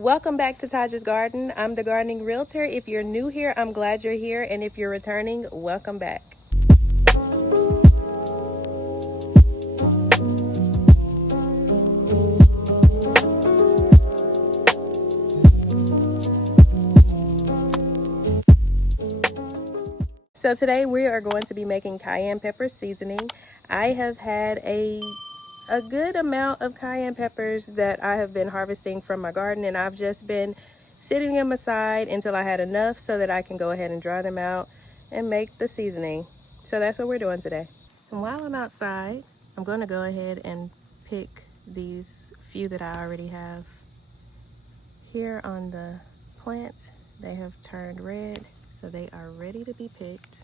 Welcome back to Taja's Garden. I'm the gardening realtor. If you're new here, I'm glad you're here. And if you're returning, welcome back. So today we are going to be making cayenne pepper seasoning. I have had a good amount of cayenne peppers that I have been harvesting from my garden, and I've just been sitting them aside until I had enough so that I can go ahead and dry them out and make the seasoning. So that's what we're doing today. And while I'm outside, I'm going to go ahead and pick these few that I already have here on the plant. They have turned red, so they are ready to be picked.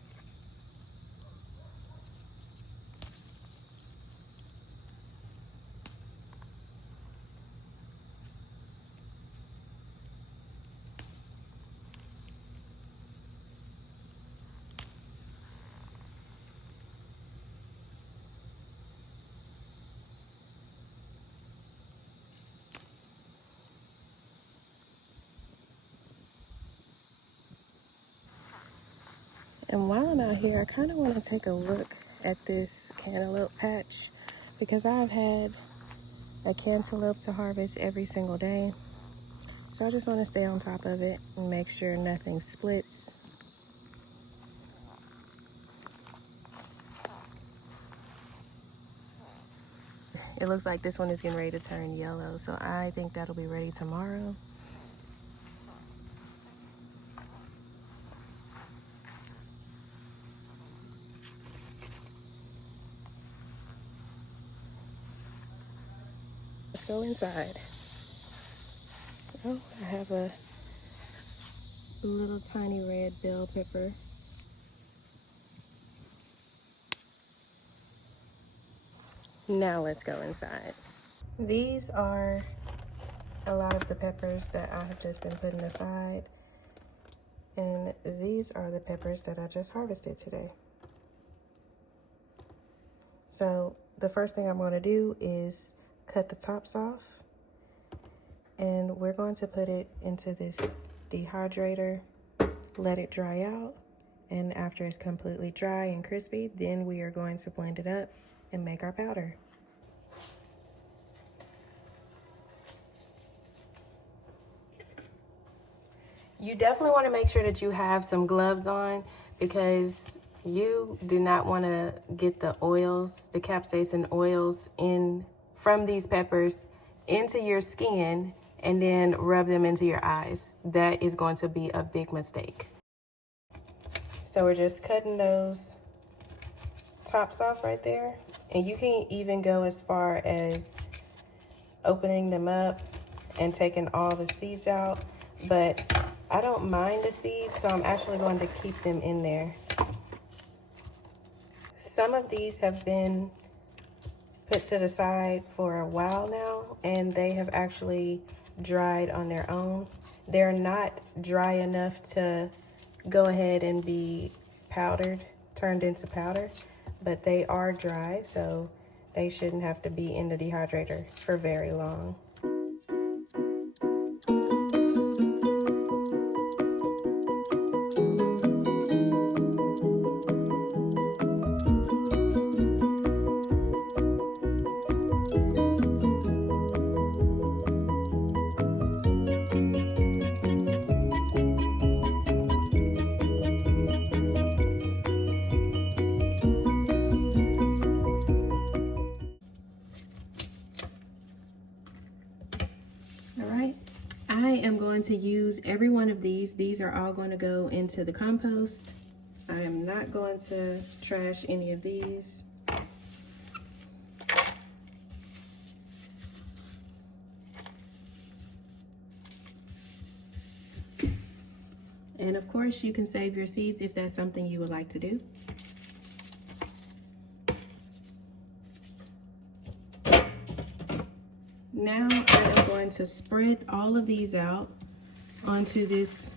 And while I'm out here, I kind of want to take a look at this cantaloupe patch because I've had a cantaloupe to harvest every single day. So I just want to stay on top of it and make sure nothing splits. It looks like this one is getting ready to turn yellow, so I think that'll be ready tomorrow. Let's go inside. Oh, I have a little tiny red bell pepper. Now let's go inside. These are a lot of the peppers that I have just been putting aside. And these are the peppers that I just harvested today. So the first thing I'm going to do is cut the tops off. And we're going to put it into this dehydrator, let it dry out. And after it's completely dry and crispy, then we are going to blend it up and make our powder. You definitely want to make sure that you have some gloves on because you do not want to get the oils, the capsaicin oils from these peppers into your skin and then rub them into your eyes. That is going to be a big mistake. So we're just cutting those tops off right there. And you can even go as far as opening them up and taking all the seeds out. But I don't mind the seeds, so I'm actually going to keep them in there. Some of these have been put to the side for a while now, and they have actually dried on their own. They're not dry enough to go ahead and be powdered, turned into powder, but they are dry, so they shouldn't have to be in the dehydrator for very long. I am going to use every one of these. These are all going to go into the compost. I am not going to trash any of these. And of course, you can save your seeds if that's something you would like to do. Now I am going to spread all of these out onto this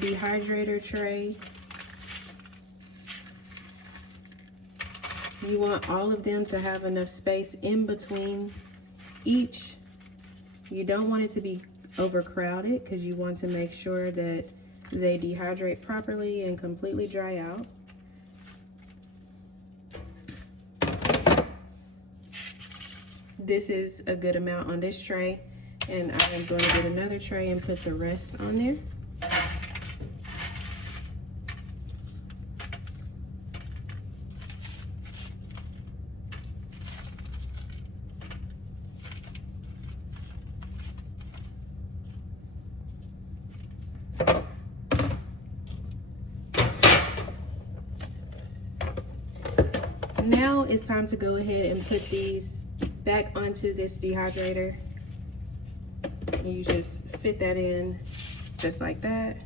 dehydrator tray. You want all of them to have enough space in between each. You don't want it to be overcrowded because you want to make sure that they dehydrate properly and completely dry out. This is a good amount on this tray, and I am going to get another tray and put the rest on there. Now it's time to go ahead and put these back onto this dehydrator. You just fit that in just like that.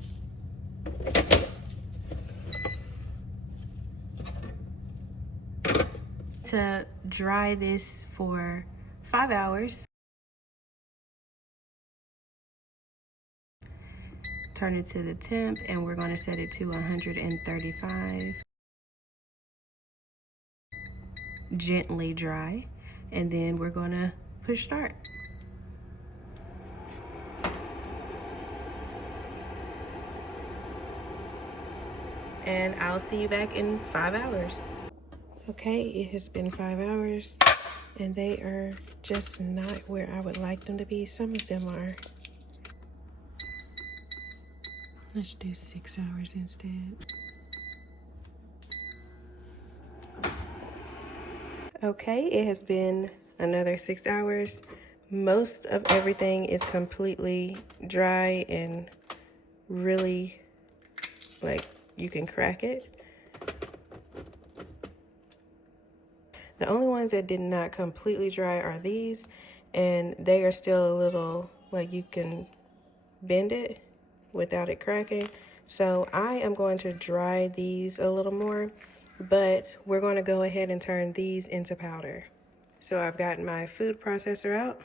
To dry this for 5 hours. Turn it to the temp, and we're going to set it to 135. Gently dry, and then we're going to push start. And I'll see you back in 5 hours. Okay, it has been 5 hours, and they are just not where I would like them to be. Some of them are. Let's do 6 hours instead. Okay, it has been another 6 hours. Most of everything is completely dry and really, like, you can crack it. The only ones that did not completely dry are these, and they are still a little, like, you can bend it without it cracking. So I am going to dry these a little more, but we're going to go ahead and turn these into powder. So I've got my food processor out.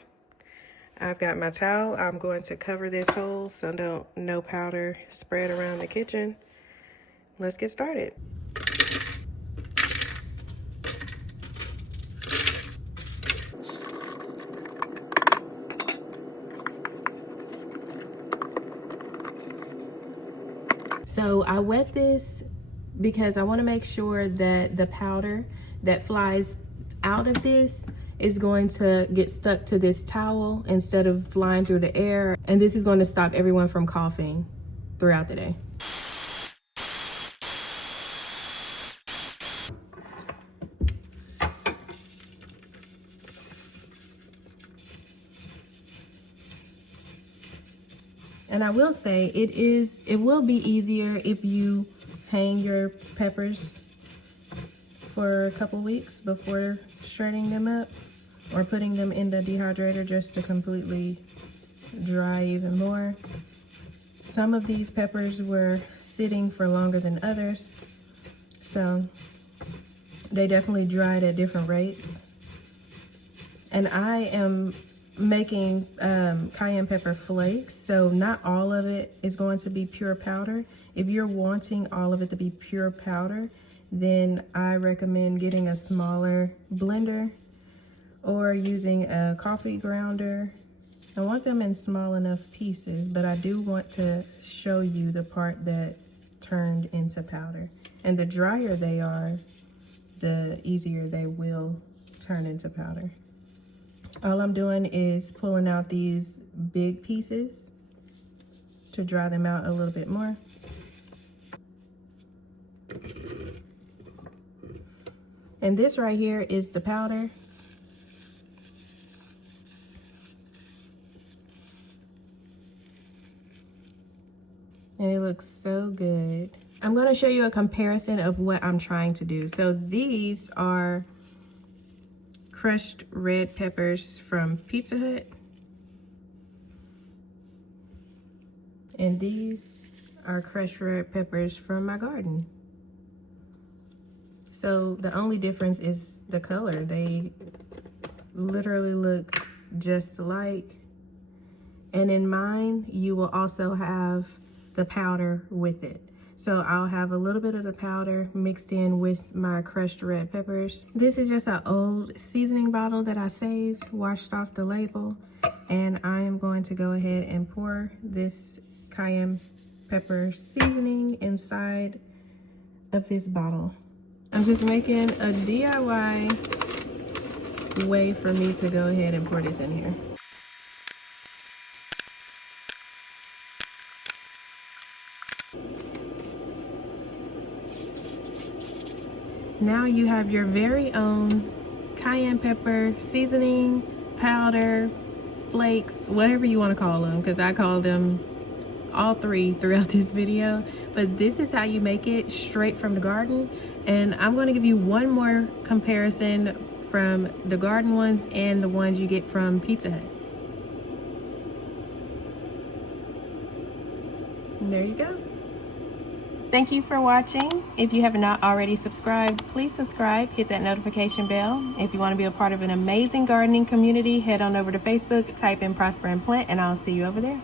I've got my towel. I'm going to cover this hole so no powder spread around the kitchen. Let's get started. So I wet this because I want to make sure that the powder that flies out of this is going to get stuck to this towel instead of flying through the air. And this is going to stop everyone from coughing throughout the day. And I will say it will be easier if you hang your peppers for a couple weeks before shredding them up or putting them in the dehydrator just to completely dry even more. Some of these peppers were sitting for longer than others, so they definitely dried at different rates. And I am making cayenne pepper flakes, so not all of it is going to be pure powder. If you're wanting all of it to be pure powder, then I recommend getting a smaller blender or using a coffee grinder. I want them in small enough pieces, but I do want to show you the part that turned into powder. And the drier they are, the easier they will turn into powder. All I'm doing is pulling out these big pieces to dry them out a little bit more. And this right here is the powder. And it looks so good. I'm going to show you a comparison of what I'm trying to do. So these are crushed red peppers from Pizza Hut. And these are crushed red peppers from my garden. So the only difference is the color. They literally look just alike. And in mine, you will also have the powder with it. So I'll have a little bit of the powder mixed in with my crushed red peppers. This is just an old seasoning bottle that I saved, washed off the label. And I am going to go ahead and pour this cayenne pepper seasoning inside of this bottle. I'm just making a DIY way for me to go ahead and pour this in here. Now you have your very own cayenne pepper seasoning, powder, flakes, whatever you want to call them, because I call them all three throughout this video. But this is how you make it straight from the garden. And I'm going to give you one more comparison from the garden ones and the ones you get from Pizza Hut. And there you go. Thank you for watching. If you have not already subscribed, please subscribe, hit that notification bell. If you want to be a part of an amazing gardening community, head on over to Facebook, type in Prosper and Plant, and I'll see you over there.